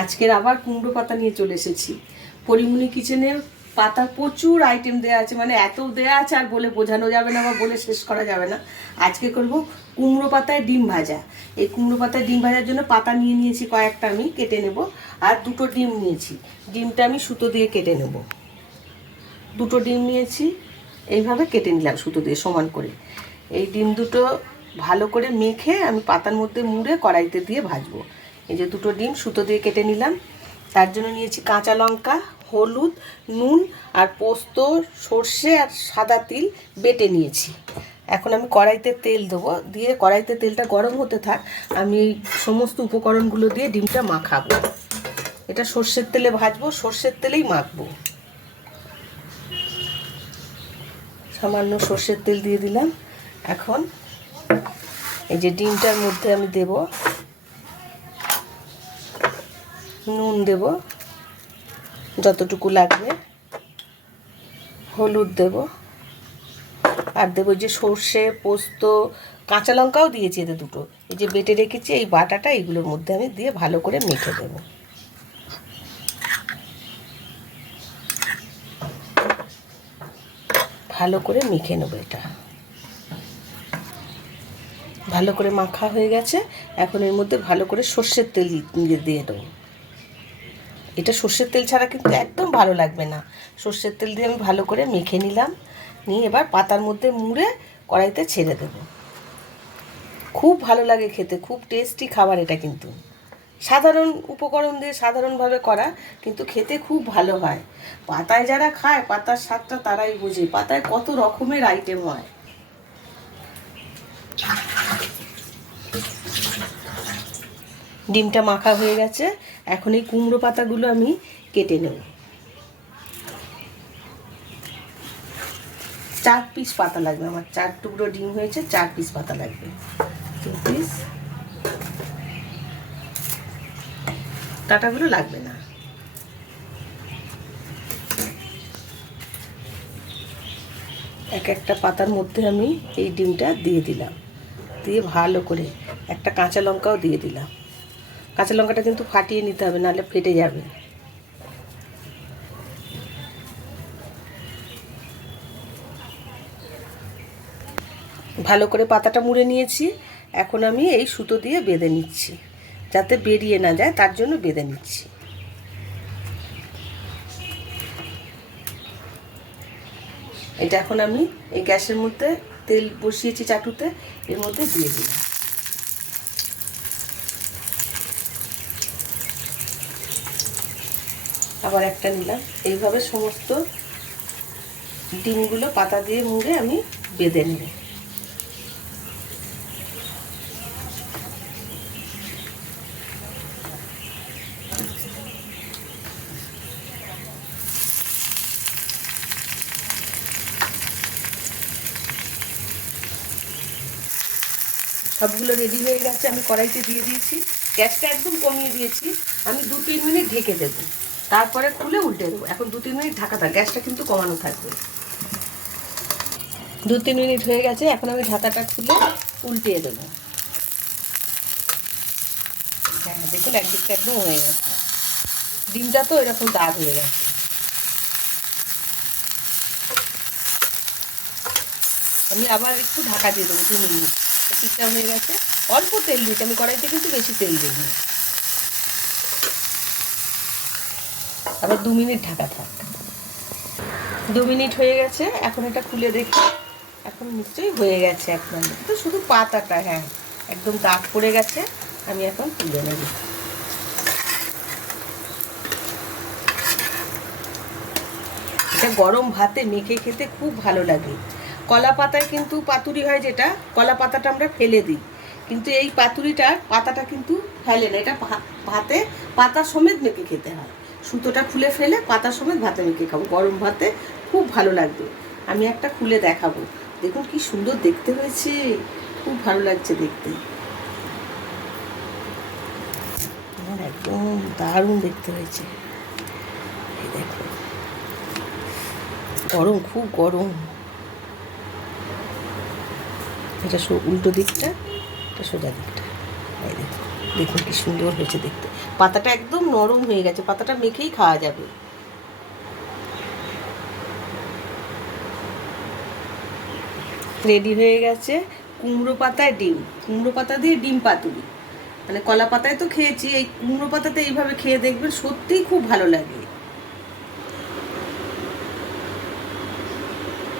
আজকের আবার কুমড়ো পাতা নিয়ে চলে এসেছি। পরিমণি কিচেনে পাতার প্রচুর আইটেম দেওয়া আছে, মানে এত দেওয়া আছে আর বলে বোঝানো যাবে না বা বলে শেষ করা যাবে না। আজকে করব কুমড়ো পাতায় ডিম ভাজা। এই কুমড়ো পাতায় ডিম ভাজার জন্য পাতা নিয়ে নিয়েছি কয়েকটা, আমি কেটে নেব। আর দুটো ডিম নিয়েছি, ডিমটা আমি সুতো দিয়ে কেটে নেব। দুটো ডিম নিয়েছি, এইভাবে কেটে নিলাম সুতো দিয়ে সমান করে। এই ডিম দুটো ভালো করে মেখে আমি পাতার মধ্যে মুড়ে কড়াইতে দিয়ে ভাজবো। এই যে দুটো ডিম সুতো দিয়ে কেটে নিলাম। তার জন্য নিয়েছি কাঁচা লঙ্কা, হলুদ, নুন আর পোস্ত, সর্ষে আর সাদা তিল বেটে নিয়েছি। এখন আমি কড়াইতে তেল দেবো, দিয়ে কড়াইতে তেলটা গরম হতে থাক, আমি এই সমস্ত উপকরণগুলো দিয়ে ডিমটা মাখাবো। এটা সর্ষের তেলে ভাজবো, সর্ষের তেলেই মাখবো। সামান্য সর্ষের তেল দিয়ে দিলাম। এখন এই যে ডিমটার মধ্যে আমি দেব নুন, দেব যতটুকু লাগবে, হলুদ দেব, আর দেবো যে সর্ষে, পোস্ত, কাঁচা লঙ্কাও দিয়েছি এতে দুটো। এই যে বেটে রেখেছি এই বাটাটা এইগুলোর মধ্যে আমি দিয়ে ভালো করে মেখে দেবো। ভালো করে মেখে নেবো। এটা ভালো করে মাখা হয়ে গেছে। এখন এর মধ্যে ভালো করে সর্ষের তেল দিয়ে দেবো। এটা সর্ষের তেল ছাড়া কিন্তু একদম ভালো লাগবে না। সর্ষের তেল দিয়ে আমি ভালো করে মেখে নিলাম, নিয়ে এবার পাতার মধ্যে মুড়ে কড়াইতে ছেড়ে দেবো। খুব ভালো লাগে খেতে, খুব টেস্টি খাবার এটা। কিন্তু সাধারণ উপকরণ দিয়ে সাধারণভাবে করা, কিন্তু খেতে খুব ভালো হয়। পাতায় যারা খায় পাতার স্বাদটা তারাই বোঝে, পাতায় কত রকমের আইটেম হয়। ডিমটা মাখা হয়ে গেছে। এখন এই কুমড়ো পাতাগুলো আমি কেটে নেব। 4 পিস পাতা লাগবে আমার, 4 টুকরো ডিম হয়েছে, 4 পিস পাতা লাগবে। 2 পিস, কাঁটাগুলো লাগবে না। এক একটা পাতার মধ্যে আমি এই ডিমটা দিয়ে দিলাম, দিয়ে ভালো করে একটা কাঁচা লঙ্কাও দিয়ে দিলাম। কাঁচা লঙ্কাটা কিন্তু ফাটিয়ে নিতে হবে, নাহলে ফেটে যাবে। ভালো করে পাতাটা মুড়ে নিয়েছি। এখন আমি এই সুতো দিয়ে বেঁধে নিচ্ছি, যাতে বেরিয়ে না যায়, তার জন্য বেঁধে নিচ্ছি। এটা এখন আমি এই গ্যাসের মধ্যে তেল বসিয়েছি চাটুতে, এর মধ্যে দিয়ে দিলাম। আবার একটা নিলাম। এইভাবে সমস্ত ডিমগুলো পাতা দিয়ে মুড়ে আমি বেঁধে নেব। সবগুলো রেডি হয়ে গেছে, আমি কড়াইতে দিয়ে দিয়েছি। গ্যাসটা একদম কমিয়ে দিয়েছি। আমি 2-3 মিনিট ঢেকে দেবো, তারপরে খুলে উল্টে দেবো। এখন 2-3 মিনিট ঢাকা থাক, গ্যাসটা কিন্তু কমানো থাকবে। 2-3 মিনিট হয়ে গেছে, এখন আমি ঢাকাটা খুলে উল্টিয়ে দেবো। হ্যাঁ, দেখুন একদিকটা একদম হয়ে গেছে। ডিমটা তো এরকম দাগ হয়ে গেছে। আমি আবার একটু ঢাকা দিয়ে দেবো 2 মিনিট। পিঠটা হয়ে গেছে। অল্প তেল দিয়েছি আমি কড়াইতে, কিন্তু বেশি তেল দিইনি। আবার 2 মিনিট ঢাকা থাক। 2 মিনিট হয়ে গেছে, এখন এটা খুলে দেখি। এখন নিশ্চয়ই হয়ে গেছে। এখন তো শুধু পাতাটা, হ্যাঁ একদম দাগ পড়ে গেছে। আমি এখন তুলে নেব। এটা গরম ভাতে মেখে খেতে খুব ভালো লাগে। কলা পাতায় কিন্তু পাতুরি হয়, যেটা কলা পাতাটা আমরা ফেলে দিই, কিন্তু এই পাতুরিটার পাতাটা কিন্তু ফেলে না। এটা ভাতে পাতা সমেত মেখে খেতে হয়। সুতোটা খুলে ফেলে পাতা সমেত ভাতে মেখে খাবো, গরম ভাতে খুব ভালো লাগবে। আমি একটা খুলে দেখাবো, দেখুন কি সুন্দর দেখতে হয়েছে, খুব ভালো লাগছে দেখতে। একদম দারুণ দেখতে হয়েছে। এই দেখো, গরম, খুব গরম। এটা উল্টো দিকটা, এটা সোজা দিকটা। এই দেখো। দেখুন কি সুন্দর হয়েছে দেখতে, পাতাটা একদম নরম হয়ে গেছে, পাতাটা মেখেই খাওয়া যাবে। রেডি হয়ে গেছে কুমড়ো পাতায় ডিম, কুমড়ো পাতা দিয়ে ডিম পাতুরি। মানে কলা পাতায় তো খেয়েছি, এই কুমড়ো পাতাতে এইভাবে খেয়ে দেখবেন, সত্যিই খুব ভালো লাগে।